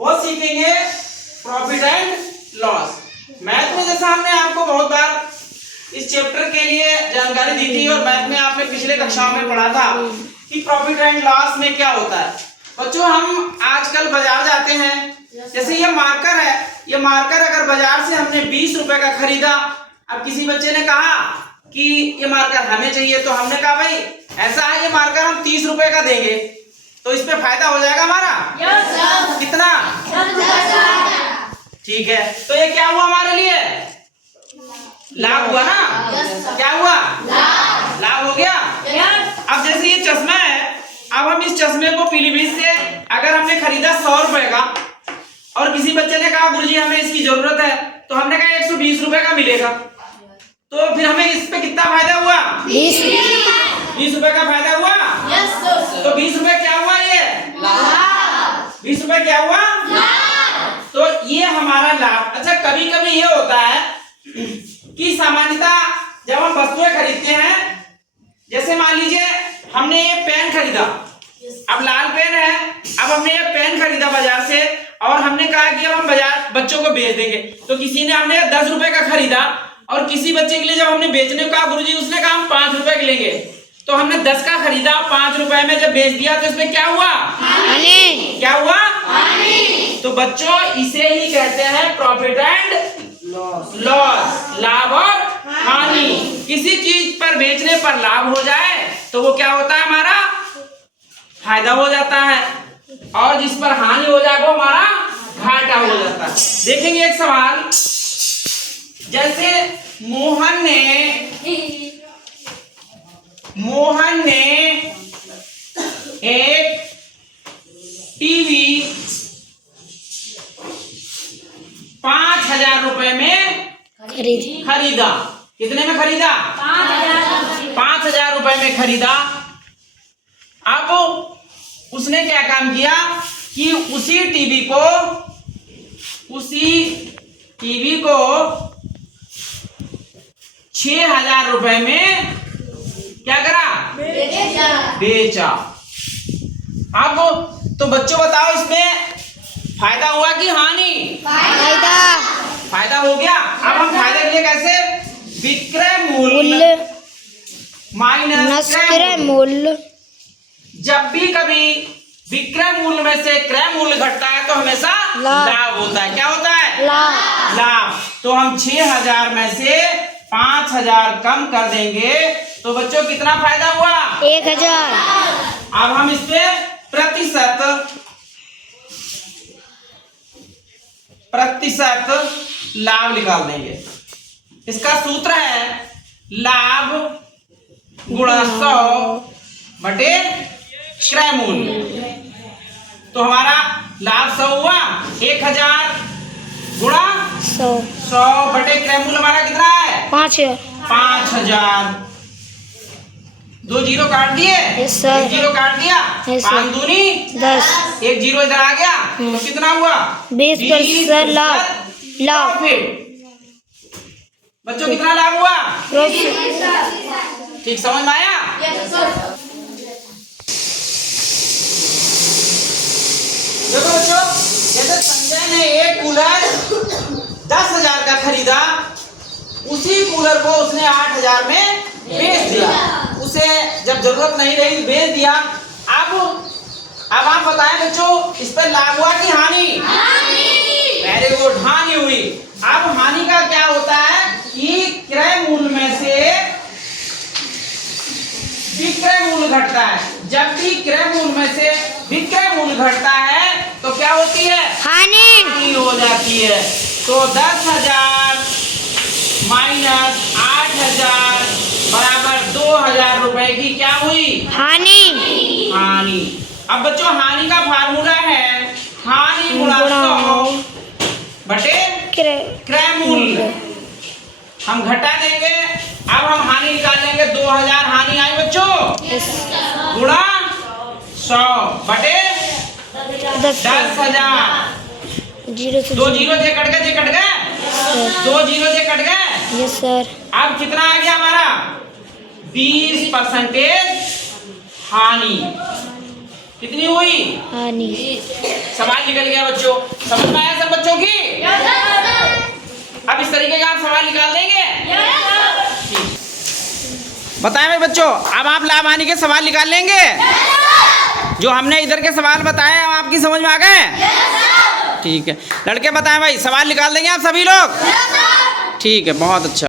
वो सीखेंगे profit and loss. Math में जैसा हमने आपको बहुत बार इस चैप्टर के लिए जानकारी दी थी और मैथ में आपने पिछले कक्षाओं में पढ़ा था कि प्रॉफिट एंड लॉस में क्या होता है। बच्चों हम आजकल बाजार जाते हैं, जैसे ये मार्कर है, ये मार्कर अगर बाजार से हमने 20 रुपए का खरीदा, अब किसी बच्चे ने कहा कि ये मार्कर हमें चाहिए, तो हमने कहा भाई ऐसा है ये मार्कर हम 30 रुपए का देंगे, तो इस पे फायदा हो जाएगा हमारा कितना? ठीक है, तो ये क्या हुआ हमारे लिए? लाभ हुआ ना? क्या हुआ? लाभ हो गया। अब जैसे ये चश्मा है, अब हम इस चश्मे को पीलीभीत से अगर हमने खरीदा 100 रुपए का और किसी बच्चे ने कहा गुरुजी हमें इसकी जरूरत है, तो हमने कहा 120 रुपए का मिलेगा, तो फिर हमें इस पे कितना फायदा हुआ? 20 रुपए का फायदा हुआ। तो 20 रुपए क्या हुआ? ये 20 रुपए क्या हुआ? तो ये हमारा लाभ। अच्छा कभी कभी ये होता है कि सामान्यतः जब हम वस्तुएं खरीदते हैं, जैसे मान लीजिए हमने ये पेन खरीदा, अब लाल पेन है, अब हमने ये पेन खरीदा बाजार से और हमने कहा कि अब हम बाजार बच्चों को बेच देंगे, तो किसी ने हमने 10 रुपए का खरीदा और किसी बच्चे के लिए जब हमने बेचने को कहा गुरुजी उसने कहा हम 5 रुपए के लेंगे, तो हमने 10 का खरीदा, 5 रुपए में जब बेच दिया तो इसमें क्या हुआ? क्या हुआ? तो बच्चों इसे ही कहते हैं प्रॉफिट एंड लॉस, लाभ और हानि। किसी चीज पर बेचने पर लाभ हो जाए तो वो क्या होता है? हमारा फायदा हो जाता है, और जिस पर हानि हो जाए वो हमारा घाटा हो जाता है। देखेंगे एक सवाल, जैसे मोहन ने एक टीवी 5,000 रुपए में खरीदा। कितने में खरीदा? 5,000 रुपए में खरीदा। अब उसने क्या काम किया कि उसी टीवी को 6,000 रुपए में क्या करा? बेचा। अब तो बच्चों बताओ इसमें फायदा हुआ कि हानि? फायदा हो गया। अब हम फायदा के लिए कैसे? विक्रय मूल्य माइनस क्रय मूल्य। जब भी कभी विक्रय मूल्य में से क्रय मूल्य घटता है तो हमेशा लाभ होता है। क्या होता है? लाभ। तो हम 6,000 में से 5,000 कम कर देंगे तो बच्चों कितना फायदा हुआ? 1,000। अब हम इस पे प्रतिशत लाभ निकाल देंगे। इसका सूत्र है लाभ गुणा 100 बटे क्रय मूल्य। तो हमारा लाभ 100 हुआ, 1,000 गुणा 100 बटे क्रय मूल्य हमारा कितना है? 5,000। 2 जीरो काट दिए, एक जीरो काट दिया, 5 दूनी 10, एक जीरो इधर आ गया, तो कितना हुआ? 20% लाभ। बच्चों कितना लाभ हुआ? ठीक समझ में आया? देखो बच्चों, जैसे संजय ने एक कूलर 10,000 का खरीदा, उसी कूलर को उसने 8,000 में बेच दिया। उसे जब जरूरत नहीं रही बेच दिया। अब आप बताएं बच्चों इस पर लाभ हुआ कि हानि? वेरी गुड, हानि हुई। अब हानि का क्या होता है कि क्रय मूल्य में से विक्रय मूल्य घटता है। जब भी क्रय मूल्य में से विक्रय मूल्य घटता है तो क्या होती है? हानि हो जाती है। तो 10,000 माइनस 8,000 बराबर 2,000 रुपए की क्या हुई? हानि। अब बच्चों हानि का फार्मूला है हानि गुणा 100 बटे क्रय मूल्य। हम घटा देंगे, अब हम हानि निकाल लेंगे। 2,000 हानि आई बच्चों, गुणा 100 बटे 10,000। 2 जीरो से कट गए, 2 जीरो से कट गए। Yes sir. अब कितना आ गया हमारा? 20% हानि। कितनी हुई? हानि। सवाल निकल गया बच्चों। समझ में आया सब बच्चों की? अब इस तरीके का आप सवाल निकाल देंगे? ठीक। बताएं भाई बच्चों, अब आप लाभ हानि के सवाल निकाल लेंगे? जो हमने इधर के सवाल बताए हैं आपकी समझ में आ गए? ठीक है लड़के, बताएं भाई, सवाल निकाल देंगे आप सभी लोग? ठीक है, बहुत अच्छा।